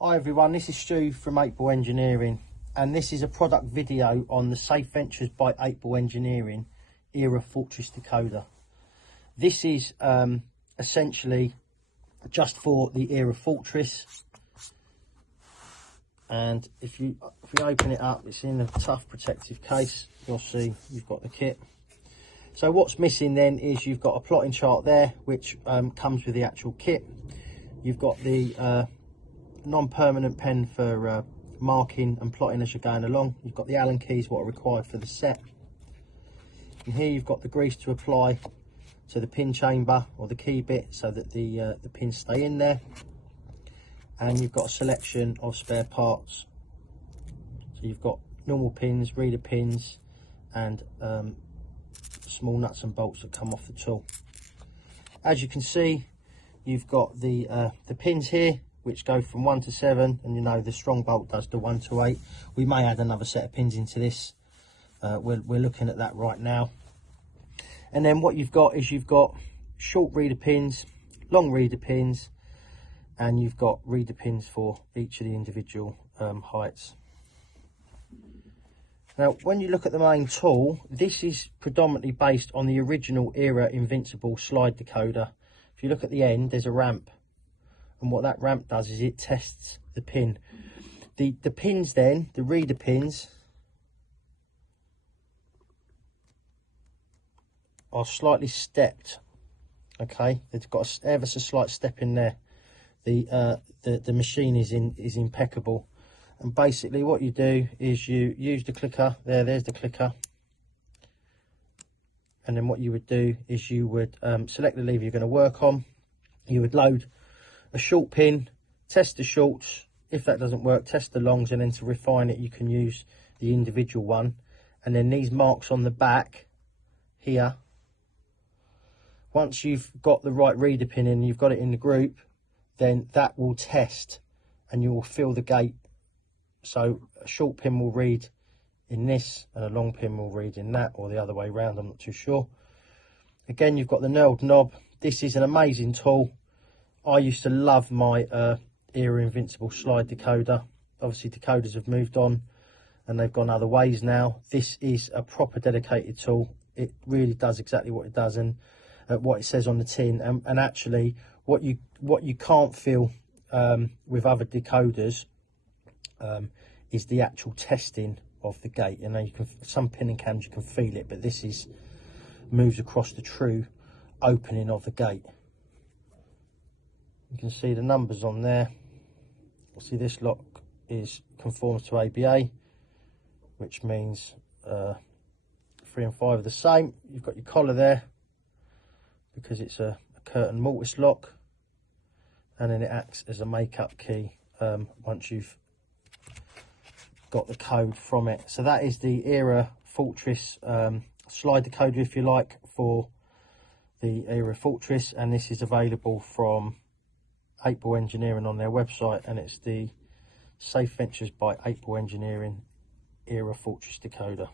Hi everyone, this is Stu from 8 Ball Engineering, and this is a product video on the Safe Ventures by 8 Ball Engineering ERA Fortress Decoder. This is essentially just for the ERA Fortress, and if you open it up, it's in a tough protective case. You'll see you've got the kit. So what's missing then is you've got a plotting chart there, which comes with the actual kit. You've got the non-permanent pen for marking and plotting as you're going along. You've got the Allen keys, what are required for the set. And here you've got the grease to apply to the pin chamber or the key bit so that the pins stay in there. And you've got a selection of spare parts. So you've got normal pins, reader pins, and small nuts and bolts that come off the tool. As you can see, you've got the pins here, which go from 1 to 7, and you know the strong bolt does the 1 to 8. We may add another set of pins into this. We're looking at that right now. And then what you've got is you've got short reader pins, long reader pins, and you've got reader pins for each of the individual heights. Now, when you look at the main tool, this is predominantly based on the original ERA Invincible slide decoder. If you look at the end, there's a ramp. And what that ramp does is it tests the pin. The pins then, the reader pins, are slightly stepped. Okay, they've got ever so slight step in there. The machine is impeccable. And basically what you do is you use the clicker. There's the clicker. And then what you would do is you would select the lever you're going to work on. You would load a short pin, test the shorts. If that doesn't work, test the longs, and then to refine it you can use the individual one. And then these marks on the back here, once you've got the right reader pin in, you've got it in the group, then that will test and you will feel the gate. So a short pin will read in this and a long pin will read in that, or the other way around, I'm not too sure. Again, you've got the knurled knob. This is an amazing tool. I used to love my ERA Invincible slide decoder. Obviously decoders have moved on and they've gone other ways now. This is a proper dedicated tool. It really does exactly what it does and what it says on the tin. And actually what you can't feel with other decoders is the actual testing of the gate. You know, you can, some pinning cams you can feel it, but this moves across the true opening of the gate. You can see the numbers on there. See, this lock conforms to ABA, which means 3 and 5 are the same. You've got your collar there because it's a curtain mortise lock, and then it acts as a make-up key once you've got the code from it. So that is the ERA Fortress slide decoder, if you like, for the ERA Fortress, and this is available from 8 Ball Engineering on their website, and it's the Safe Ventures by 8 Ball Engineering ERA Fortress Decoder.